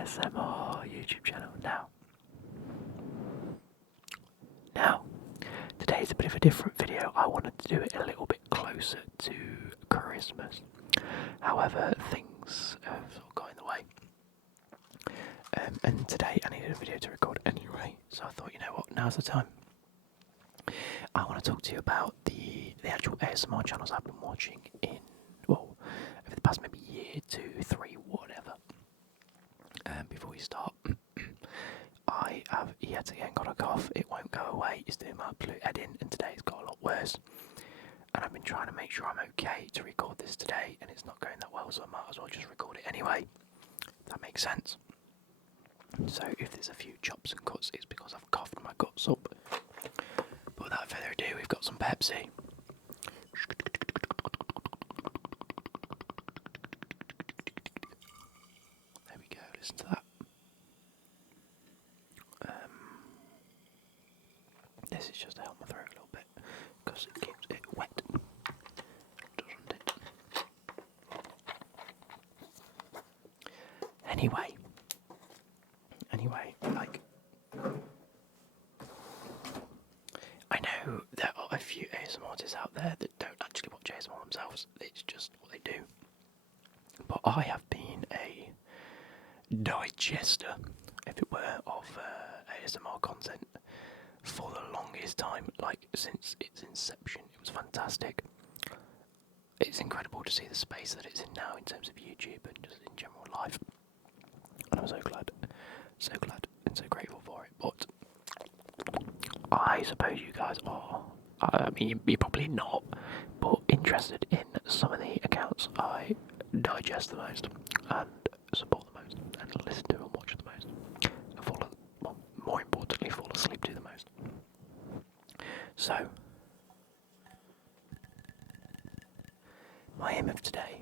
ASMR YouTube channel. Now, today's a bit of a different video. I wanted to do it a little bit closer to Christmas. However, things have sort of got in the way. And today I needed a video to record anyway, so I thought, you know what, now's the time. I want to talk to you about the actual ASMR channels I've been watching over the past maybe year, 2, 3, whatever. Before we start, I have yet again got a cough. It won't go away. It's doing my absolute head in, and today it's got a lot worse. And I've been trying to make sure I'm okay to record this today, and it's not going that well, so I might as well just record it anyway. That makes sense. So if there's a few chops and cuts, it's because I've coughed my guts up. But without further ado, we've got some Pepsi. There we go, listen to that. This is just to help my throat a little bit, because it keeps it wet, doesn't it? Anyway, I know there are a few ASMR artists out there that don't actually watch ASMR themselves, it's just what they do. But I have been a digester, if it were, of ASMR content for the longest time, like since its inception. It was fantastic. It's incredible to see the space that it's in now in terms of YouTube and just in general life. And I'm so glad and so grateful for it. But I suppose you guys are, I mean, you're probably not, but interested in some of the accounts I digest the most and support the most and listen to and watch the most and more importantly, fall asleep to the most. So, my aim of today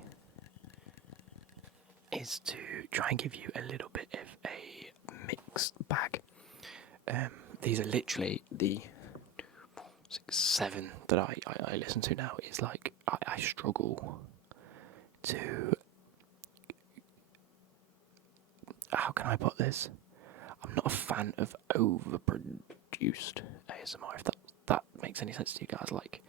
is to try and give you a little bit of a mixed bag. These are literally the 6, 7 that I listen to now. It's like I struggle to, how can I put this? I'm not a fan of overproduced ASMR, if that makes any sense to you guys. Like,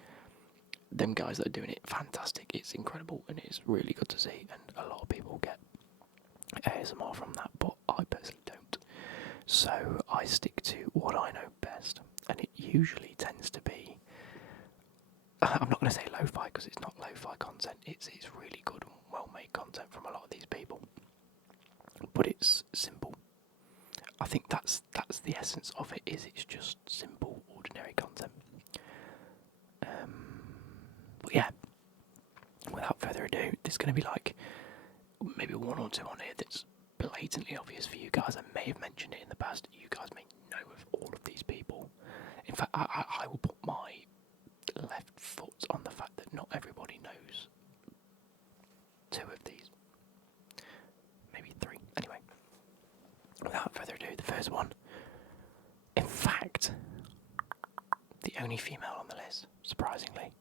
them guys that are doing it, fantastic, it's incredible, and it's really good to see, and a lot of people get ASMR from that, but I personally don't. So I stick to what I know best, and it usually tends to be, I'm not going to say lo-fi because it's not lo-fi content, it's really good and well-made content from a lot of these people, but it's simple. I think that's the essence of it, is it's just simple, ordinary content. But yeah, without further ado, there's going to be like maybe 1 or 2 on here that's blatantly obvious for you guys. I may have mentioned it in the past. You guys may know of all of these people. In fact, I will put my left foot on the fact that not everybody knows 2 of these. Maybe 3. Anyway, without further ado, the first one. In fact, the only female on the list, surprisingly.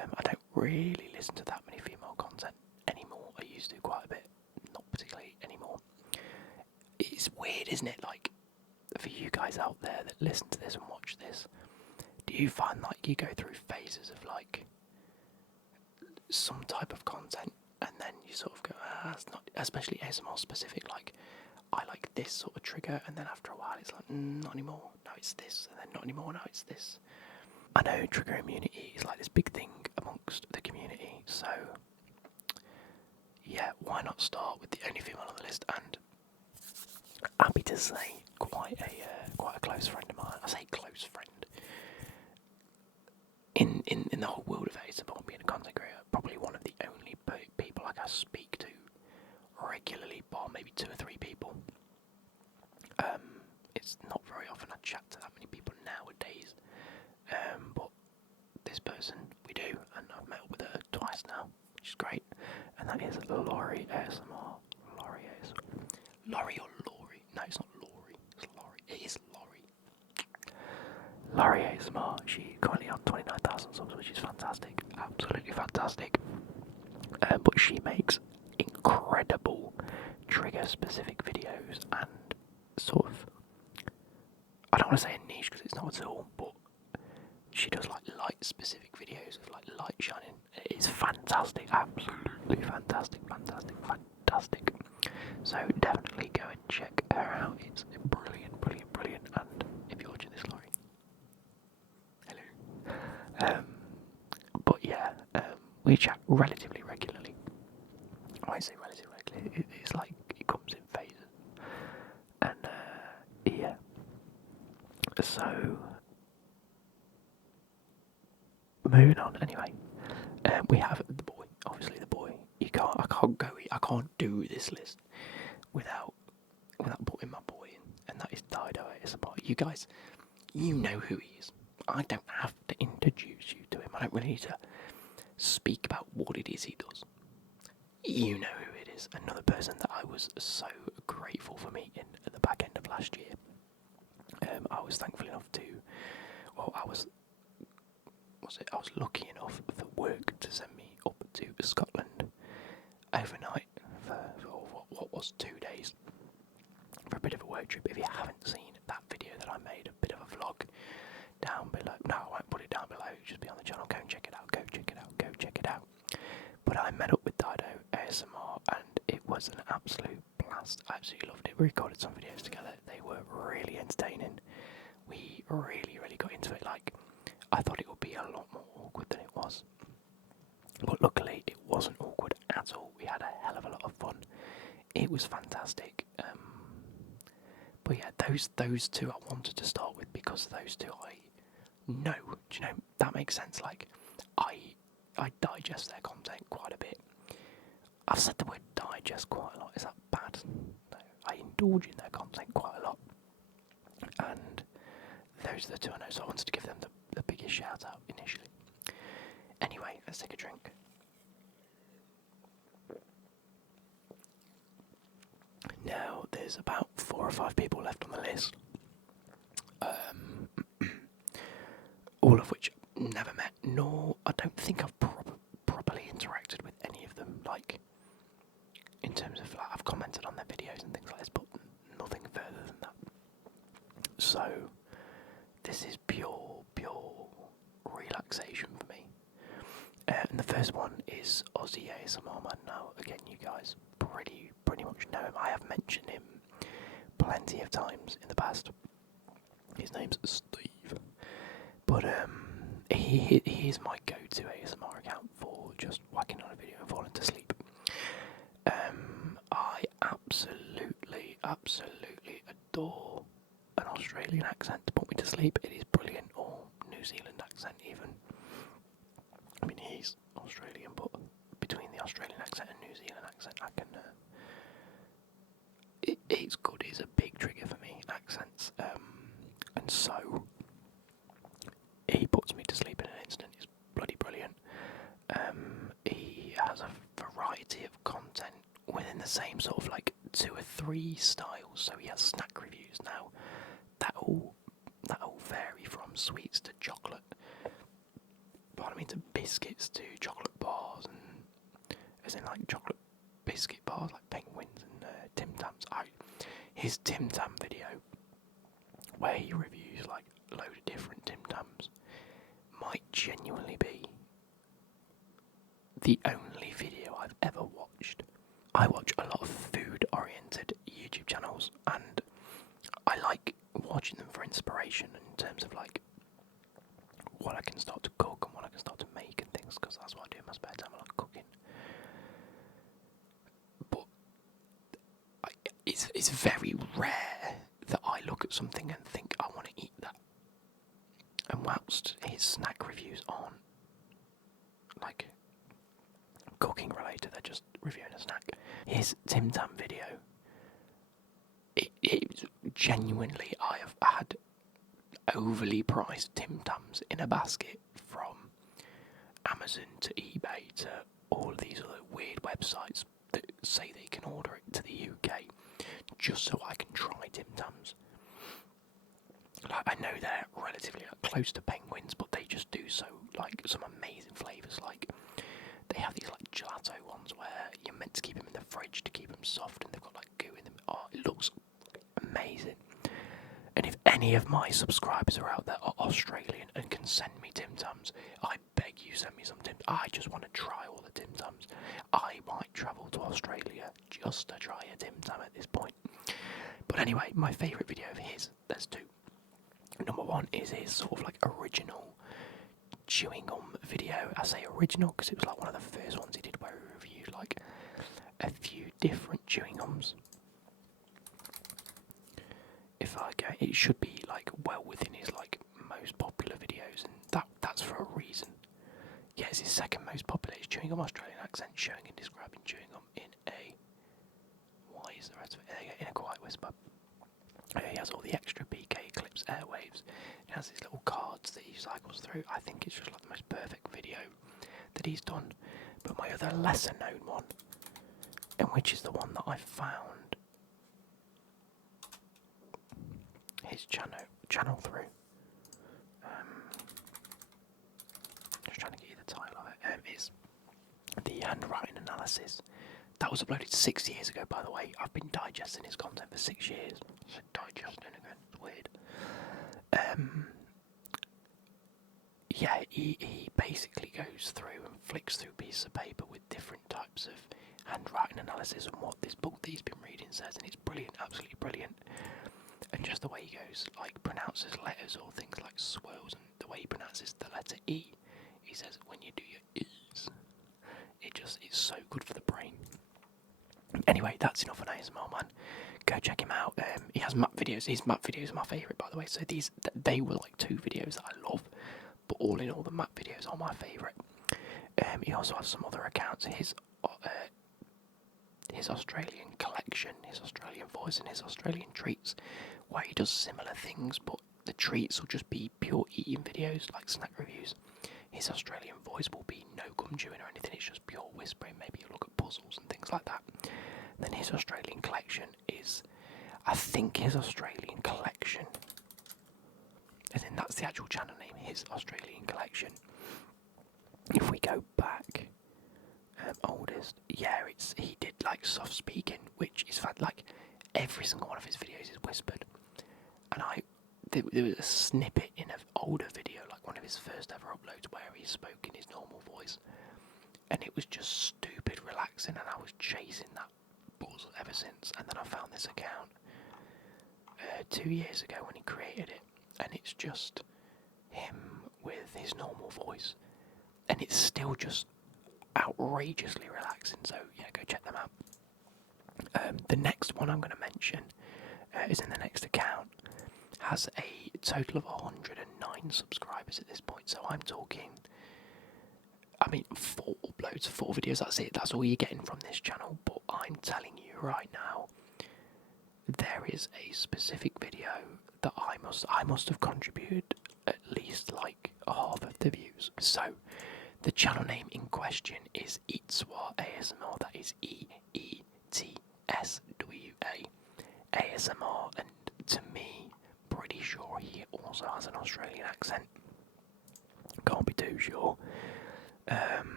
I don't really listen to that many female content anymore. I used to quite a bit, not particularly anymore. It's weird, isn't it? Like, for you guys out there that listen to this and watch this, do you find like you go through phases of like some type of content and then you sort of go, that's not, especially ASMR specific, like I like this sort of trigger, and then after a while it's like, not anymore, no it's this, and then not anymore, no it's this. I know trigger immunity is like this big thing amongst the community, so yeah, why not start with the only female on the list, and happy to say quite a close friend of mine. I say close friend. In the whole world of ASMR, being a content creator, probably one of the only people like I speak to regularly, bar maybe 2 or 3 people. It's not very often I chat to that many people nowadays, but this person we do, and I've met up with her twice now, which is great, and that is Laurie ASMR. Laurie or Laurie? No, it's not Laurie. It's Laurie. It is Laurie. Laurie ASMR. She currently on 29,000 subs, which is fantastic. Absolutely fantastic. But she makes incredible trigger specific videos and sort of, I don't want to say a niche because it's not at all, but she does like light specific videos of like light shining. It's fantastic, absolutely fantastic. So definitely go and check her out. It's brilliant. And if you're watching this, Laurie, hello. But yeah, we chat relatively regularly. I say relatively regularly. It's like it comes in phases, and yeah. So moving on. Anyway, we have the boy. Obviously, the boy. I can't do this list without putting my boy in, and that is Dido ASMR. You guys, you know who he is. I don't have to introduce you to him. I don't really need to speak about what it is he does. You know who it is. Another person that I was so grateful for meeting at the back end of last year. I was thankful enough to, well, I was lucky enough for work to send me up to Scotland overnight for what was 2 days for a bit of a work trip. If you haven't seen that video that I made, a bit of a vlog down below. No, I won't put it down below. Just be on the channel. Go and check it out. But I met up with Dido ASMR, and it was an absolute blast. I absolutely loved it. We recorded some videos together. They were really entertaining. We really got into it. Like, I thought it would be a lot more awkward than it was, but luckily it wasn't awkward at all. We had a hell of a lot of fun. It was fantastic. But yeah, those two I wanted to start with because those two I know. Do you know that makes sense? Like, I digest their content quite a bit. I've said the word digest quite a lot. Is that bad? No, I indulge in their content quite a lot, and those are the two I know. So I wanted to give them the biggest shout out initially. Anyway, let's take a drink. Now, there's about 4 or 5 people left on the list, all of which I've never met, nor I don't think I've properly interacted with any of them, like, in terms of, like, I've commented on their videos and things like this, but nothing further than that. So, this is pure relaxation for me. And the first one is Aussie ASMR Man. Now, again, you guys pretty much know him. I have mentioned him plenty of times in the past. His name's Steve, but he is my go-to ASMR account for just whacking on a video and falling to sleep. I absolutely adore an Australian accent to put me to sleep. It is brilliant, or New Zealand accent even. I mean, he's Australian, but between the Australian accent and New Zealand accent, I can. It's good. It's a big trigger for me, accents, and so he puts me to sleep in an instant. He's bloody brilliant. He has a variety of content within the same sort of like 2 or 3 styles. So he has snack reviews now. That'll vary from sweets to chocolate. Pardon me, to biscuits to chocolate bars, and as in like chocolate biscuit bars like penguins and Tim Tams. His Tim Tam video, where he reviews like a load of different Tim Tams, might genuinely be the only video I've ever watched. I watch a lot of food-oriented YouTube channels, and I like watching them for inspiration in terms of like what I can start to cook and what I can start to make and things, because that's what I do in my spare time. I like cooking. But it's very rare that I look at something and think I want to eat that. And whilst his snack reviews aren't like cooking related, they're just reviewing a snack. His Tim Tam video, it genuinely, I have had overly priced Tim Tams in a basket from Amazon to eBay to all of these other weird websites that say they can order it to the UK just so I can try Tim Tams. Like, I know they're relatively close to penguins, but they just do so like some amazing flavours. Like, they have these like gelato ones where you're meant to keep them in the fridge to keep them soft, and they've got like goo it looks amazing. And if any of my subscribers are out there are Australian and can send me Tim Tams, I beg you send me some Tim. I just want to try all the Tim Tams. I might travel to Australia just to try a Tim Tam at this point. But anyway, my favourite video of his, there's two. Number one is his sort of like original chewing gum video. I say original because it was like one of the first ones he did where he reviewed like a few different chewing gums. If I go, it should be like well within his like most popular videos, and that's for a reason. Yeah, it's his second most popular. It's chewing gum Australian accent, showing and describing chewing gum in a why is the rest of it? There you go, in a quiet whisper. He has all the extra PK clips, airwaves. He has these little cards that he cycles through. I think it's just like the most perfect video that he's done. But my other lesser known one, and which is the one that I found his channel through. Just trying to get you the title of it. Is the handwriting analysis. That was uploaded 6 years ago, by the way. I've been digesting his content for 6 years. So digesting again, it's weird. Yeah, he basically goes through and flicks through pieces of paper with different types of handwriting analysis and what this book that he's been reading says, and it's brilliant, absolutely brilliant. And just the way he goes, like, pronounces letters or things like swirls, and the way he pronounces the letter E, he says when you do your E's, it's so good for the brain. Anyway, that's enough on ASMR, man. Go check him out. He has map videos. His map videos are my favourite, by the way. So they were like two videos that I love, but all in all, the map videos are my favourite. He also has some other accounts. His Australian collection, his Australian voice, and his Australian treats, where he does similar things, but the treats will just be pure eating videos, like snack reviews. His Australian voice will be no gum chewing or anything, it's just pure whispering. Maybe you look at puzzles and things like that. Then his Australian collection is, I think his Australian collection, and then that's the actual channel name, his Australian collection. If we go back, oldest, yeah, he did like soft speaking, which is like every single one of his videos is whispered. And there was a snippet in an older video, like one of his first ever uploads, where he spoke in his normal voice, and it was just stupid relaxing, and I was chasing that buzz ever since. And then I found this account 2 years ago when he created it, and it's just him with his normal voice, and it's still just outrageously relaxing. So yeah, go check them out. The next one I'm going to mention is in the next account. Has a total of 109 subscribers at this point. So I'm talking, 4 uploads, 4 videos. That's it. That's all you're getting from this channel. But I'm telling you right now, there is a specific video that I must have contributed at least like half of the views. So the channel name in question is EASMR ASMR. That is EETSWA ASMR, and to me, pretty sure he also has an Australian accent. Can't be too sure.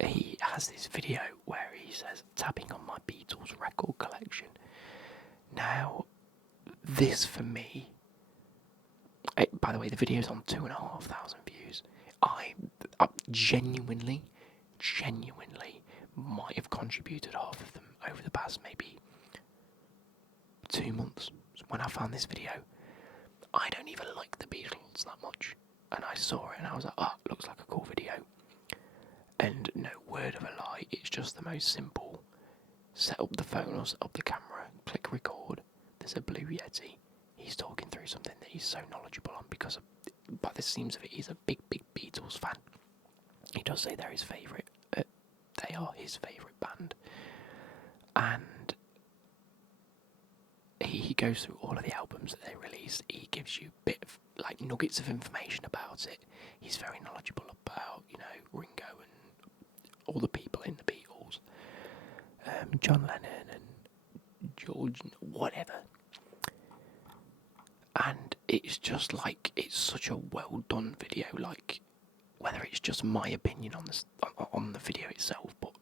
He has this video where he says, tapping on my Beatles record collection. Now, this for me, by the way, the video's on 2,500 views. I genuinely might have contributed half of them over the past maybe 2 months. When I found this video, I don't even like the Beatles that much, and I saw it and I was like, oh, looks like a cool video. And no word of a lie, it's just the most simple. Set up the phone or set up the camera, click record, there's a blue Yeti. He's talking through something that he's so knowledgeable on because, by the seams of it, he's a big Beatles fan. He does say they're his favourite. They are his favourite band. And he goes through all of the albums that they released. He gives you a bit of like nuggets of information about it. He's very knowledgeable about, Ringo and all the people in the Beatles, John Lennon and George, whatever. And it's just like, it's such a well done video. Like, whether it's just my opinion on the video itself, but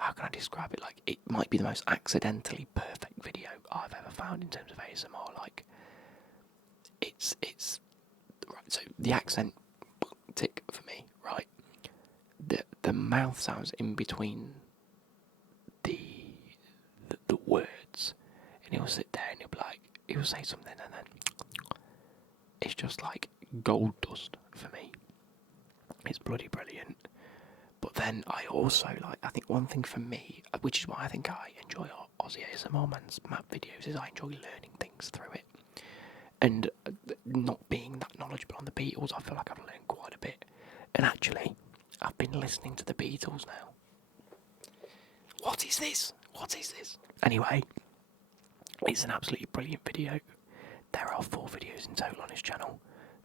how can I describe it? Like, it might be the most accidentally perfect video I've ever found in terms of ASMR. Like, it's right. So the accent tick for me, right? The mouth sounds in between the words, and he'll sit there and he'll be like, he'll say something, and then it's just like gold dust for me. It's bloody brilliant. But then I also like, I think one thing for me, which is why I think I enjoy Aussie ASMR Man's map videos, is I enjoy learning things through it. And not being that knowledgeable on the Beatles, I feel like I've learned quite a bit. And actually, I've been listening to the Beatles now. What is this? What is this? Anyway, it's an absolutely brilliant video. There are 4 videos in total on his channel.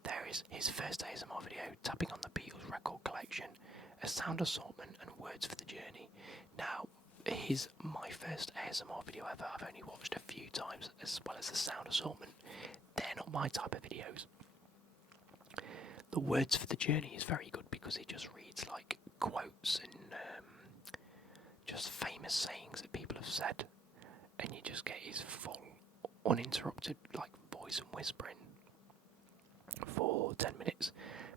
There is his first ASMR video, tapping on the Beatles record collection, a sound assortment, and words for the journey. Now, his my first ASMR video ever. I've only watched a few times, as well as the sound assortment. They're not my type of videos. The words for the journey is very good because it just reads like quotes and just famous sayings that people have said, and you just get his full, uninterrupted like voice and whispering for 10 minutes.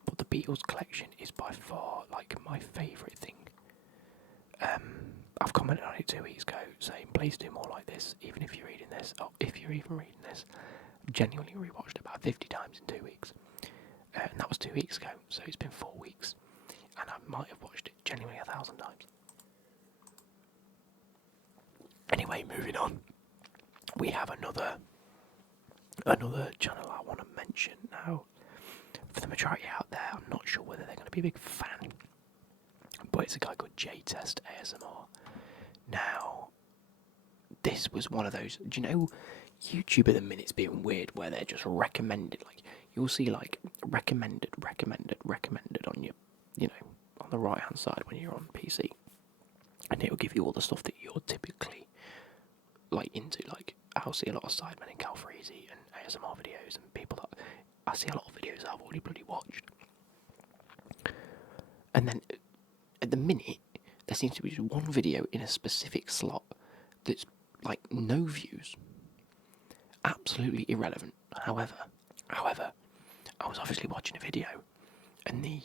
But the Beatles collection is by far like my favourite thing. I've commented on it 2 weeks ago saying please do more like this, even if you're reading this, or if you're even reading this. Genuinely rewatched it about 50 times in 2 weeks. And that was 2 weeks ago, so it's been 4 weeks. And I might have watched it genuinely 1,000 times. Anyway, moving on. We have another channel I want to mention now. For the majority out there, I'm not sure whether they're going to be a big fan, but it's a guy called JTest ASMR. Now, this was one of those. Do you know YouTube at the minute's being weird, where they're just recommended? Like, you'll see like recommended on your, on the right hand side when you're on PC, and it will give you all the stuff that you're typically like into. Like, I'll see a lot of Sidemen and Calfreezy and ASMR videos, and people that I see a lot of videos that I've already bloody watched. And then at the minute, there seems to be just one video in a specific slot that's like no views, absolutely irrelevant. However, I was obviously watching a video, and the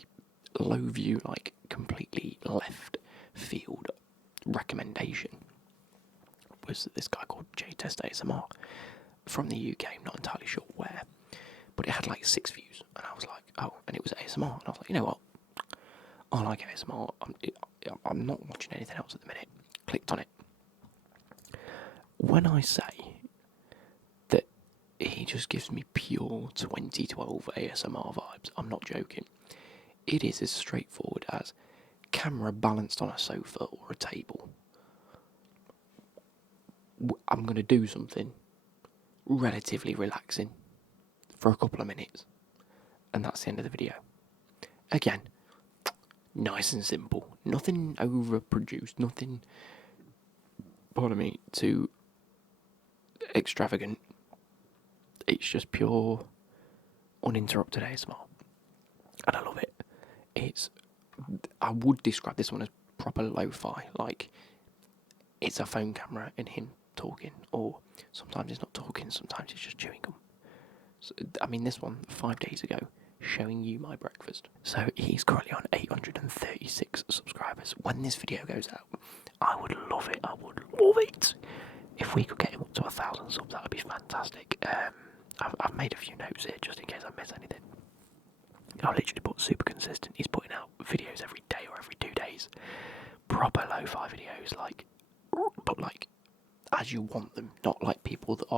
low view, like completely left field recommendation was this guy called JTest ASMR from the UK. I'm not entirely sure where, but it had like 6 views, and I was like, oh, and it was ASMR, and I was like, you know what? I like ASMR. I'm not watching anything else at the minute. Clicked on it. When I say that he just gives me pure 2012 ASMR vibes, I'm not joking. It is as straightforward as camera balanced on a sofa or a table. I'm going to do something relatively relaxing for a couple of minutes, and that's the end of the video. Again, nice and simple. Nothing overproduced, nothing, pardon me, too extravagant. It's just pure, uninterrupted ASMR. And I love it. I would describe this one as proper lo-fi. Like, it's a phone camera and him talking, or sometimes he's not talking, sometimes he's just chewing gum. So, I mean, this one, 5 days ago, showing you my breakfast. So he's currently on 836 subscribers. When this video goes out, I would love it. If we could get him up to 1,000 subs, that would be fantastic. I've made a few notes here just in case I miss anything. I've literally put super consistent. He's putting out videos every day or every 2 days. Proper lo-fi videos, but as you want them, not like people that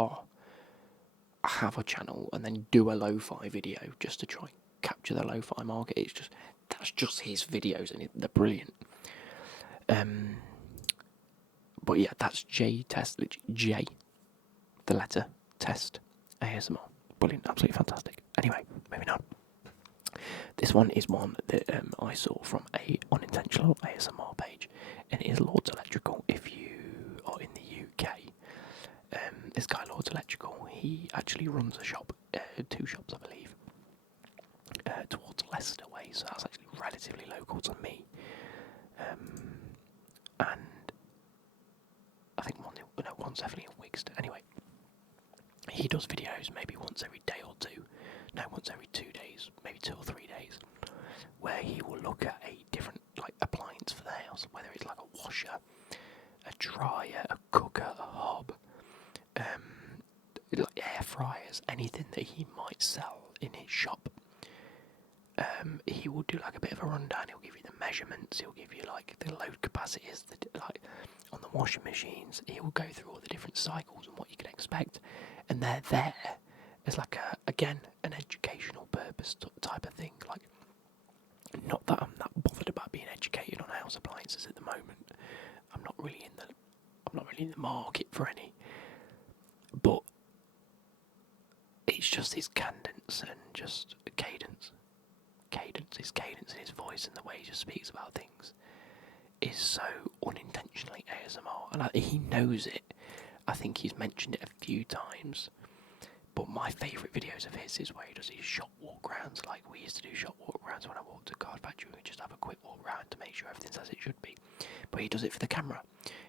have a channel and then do a lo-fi video just to try and capture the lo-fi market. That's just his videos, and they're brilliant. But yeah, that's JTest, J, the letter, test, ASMR. Brilliant, absolutely fantastic. Anyway, moving on. This one is one that I saw from a unintentional ASMR page, and it is Lord's Electrical. If you are in the UK, this guy Lord's Electrical, he actually runs a shop, 2 shops I believe, towards Leicester way, so that's actually relatively local to me. And one's definitely in Wigston. Anyway, he does videos maybe once every day or two. No, once every 2 days, maybe 2 or 3 days, where he will look at a different like appliance for the house, whether it's like a washer, a dryer, a cooker, a hob, like air fryers, anything that he might sell in his shop. He will do like a bit of a rundown. He'll give you the measurements. He'll give you like the load capacities, like on the washing machines. He will go through all the different cycles and what you can expect, and they're there as like an educational purpose type of thing. Like, not that I'm that bothered about being educated on house appliances at the moment. I'm not really in the market for any, but it's just his cadence and just his cadence in his voice and the way he just speaks about things is so unintentionally ASMR, and he knows it. I think he's mentioned it a few times, but my favourite videos of his is where he does his shop walk rounds. Like, we used to do shop walk rounds when I walked to Card Factory. We just have a quick walk round to make sure everything's as it should be, but he does it for the camera.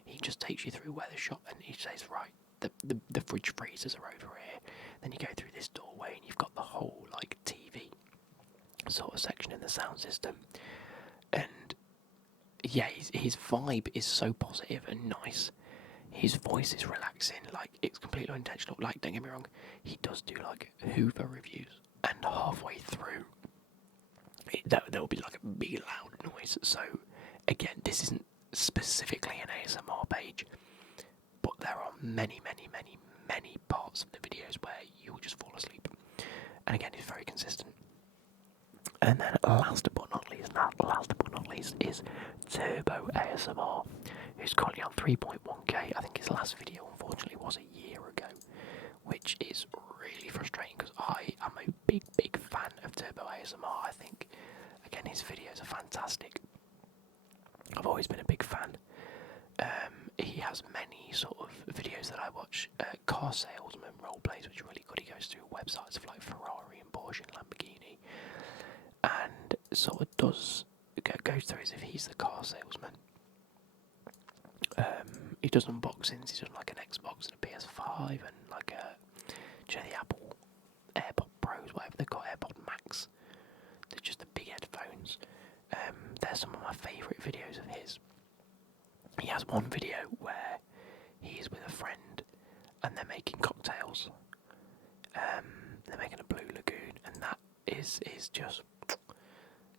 He just takes you through where the shop, and he says, right, the fridge freezers are over here, then you go through this doorway and you've got the whole like TV sort of section in the sound system. And yeah, his vibe is so positive and nice. His voice is relaxing, like it's completely unintentional. Like, don't get me wrong, he does do like Hoover reviews, and halfway through there'll be like a big loud noise. So again, this isn't specifically an ASMR page, but there are many parts of the videos where you will just fall asleep. And again, it's very consistent. And then last but not least is Turbo ASMR, who's currently on 3.1k. I think his last video, unfortunately, was a year ago, which is really frustrating because I am a big fan of Turbo ASMR. I think, again, his videos are fantastic. I've always been a big fan. He has many sort of videos that I watch, car salesman roleplays, which are really good. He goes through websites of like Ferrari and Porsche and Lamborghini, and sort of goes through as if he's the car salesman. He does unboxings. He's done like an Xbox and a PS5 and like the Apple AirPod Pros, whatever they're called, AirPod Max. They're just the big headphones. They're some of my favourite videos of his. He has one video where he's with a friend and they're making cocktails. They're making a Blue Lagoon, and that is just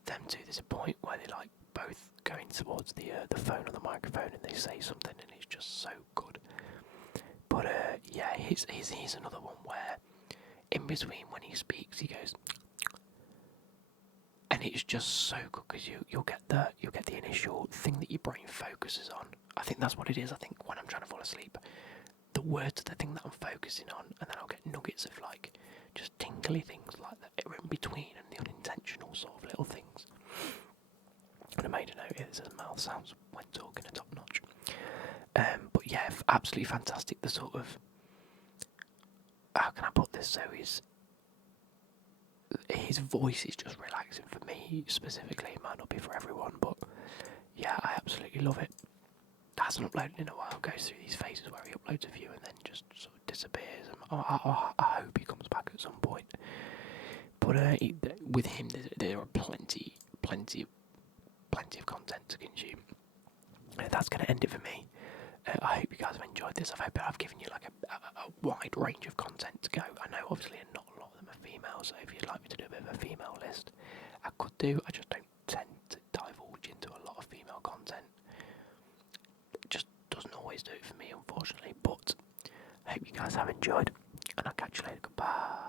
them two. There's a point where they like both going towards the phone or the microphone, and they say something, and it's just so good. But yeah, he's another one where in between when he speaks, he goes, and it's just so good because you'll get the initial thing that your brain focuses on. I think that's what it is. I think when I'm trying to fall asleep, the words are the thing that I'm focusing on, and then I'll get nuggets of like just tingly things like that in between, and the unintentional sort of little things. And I made a note here that says mouth sounds when talking are top notch. But yeah, absolutely fantastic. The sort of, how can I put this? So his voice is just relaxing for me specifically. It might not be for everyone, but yeah, I absolutely love it. Hasn't uploaded in a while. Goes through these phases where he uploads a few and then just sort of disappears. And I hope he comes back at some point. But with him, there are plenty of content to consume. That's going to end it for me. I hope you guys have enjoyed this. I hope I've given you like a wide range of content to go. I know obviously not a lot of them are female, so if you'd like me to do a bit of a female list, I could do. I just don't tend to divulge into a lot of female content. It just doesn't always do it for me, unfortunately. But I hope you guys have enjoyed, and I'll catch you later. Goodbye.